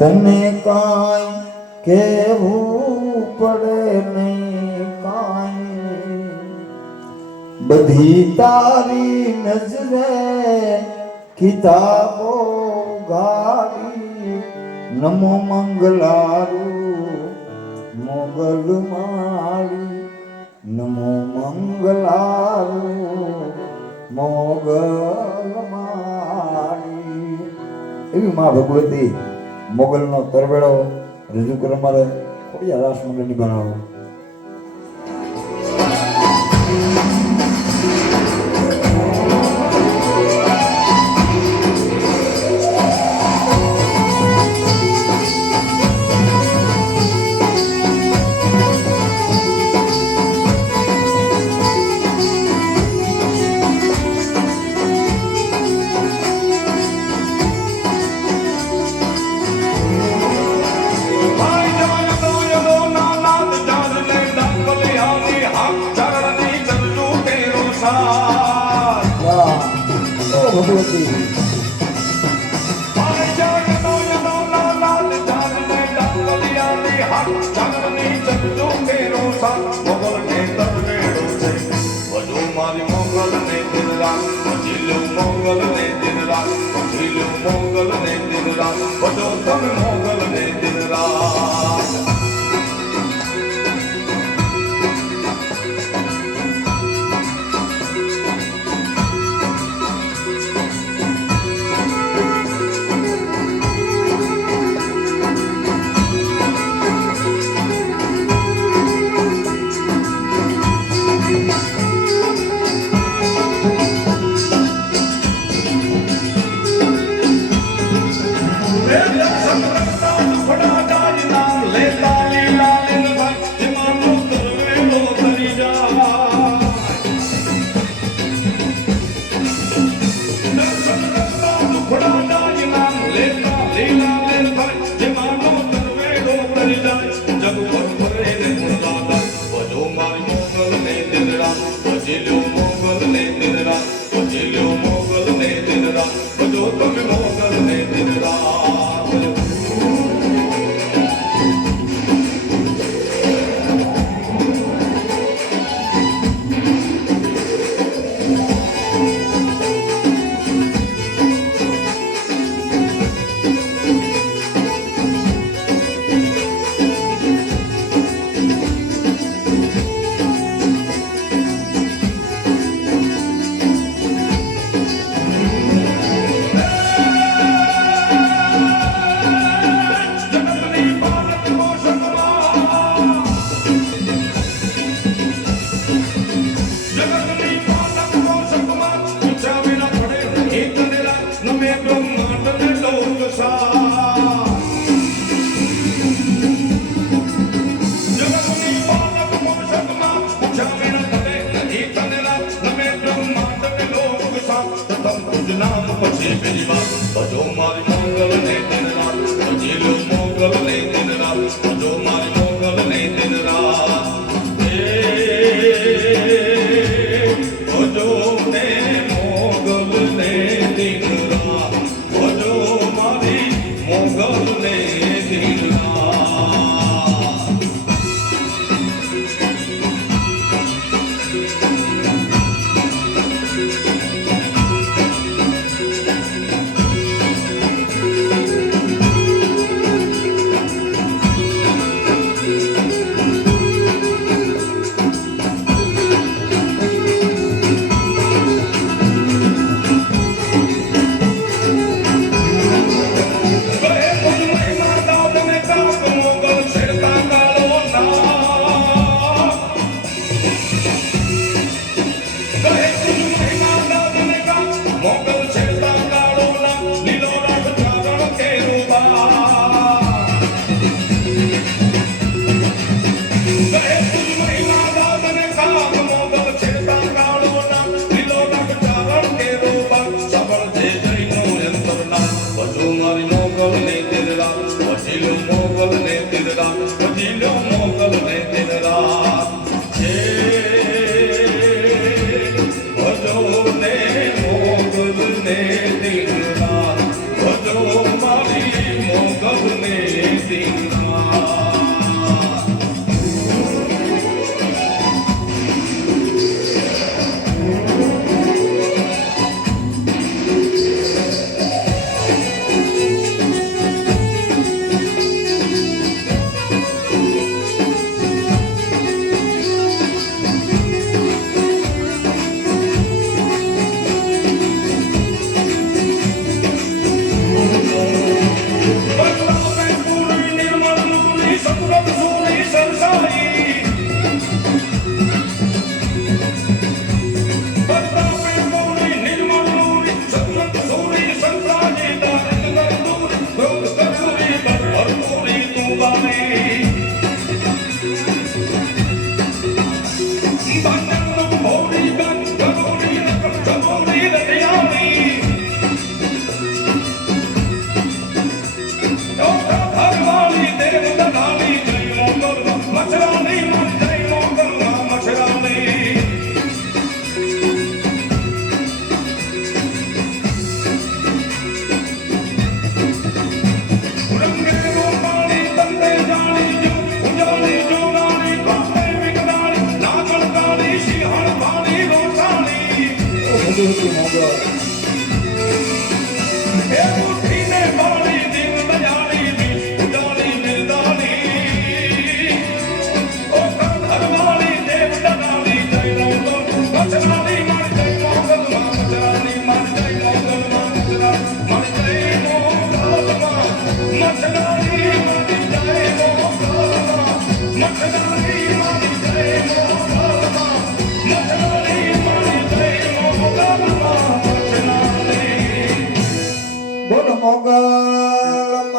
તને કાંઈ કહેવું પડે નહીં કાંઈ, બધી તારી નજરે કિતાબો ગાડી. નમો મંગલારું મોગલ માળી, નમો મંગલારું મોગલ માળી. એવી માં ભગવતી મોગલનો તરવેડો રજૂ કરવા મારે ખોડિયાર રાસ મંડળની બનાવો. ભગવતી ભગવતી મોગલ એ ઉઠીને બાળી દિન દયાળી દીશ ઉડાડી નિર્દાળી ઓ ઘરવાળી દેવ દલાલી જય મોગલ મચરાલી મારી જય મોગલ માં મચરાલી મારી જય મોગલ માં મચરાલી મારી જય મોગલ માં મચરાલી મારી જય મોગલ માં મચરાલી મારી જય મોગલ માં મચરાલી મારી જય મોગલ માં મચરાલી બોલ મોગલ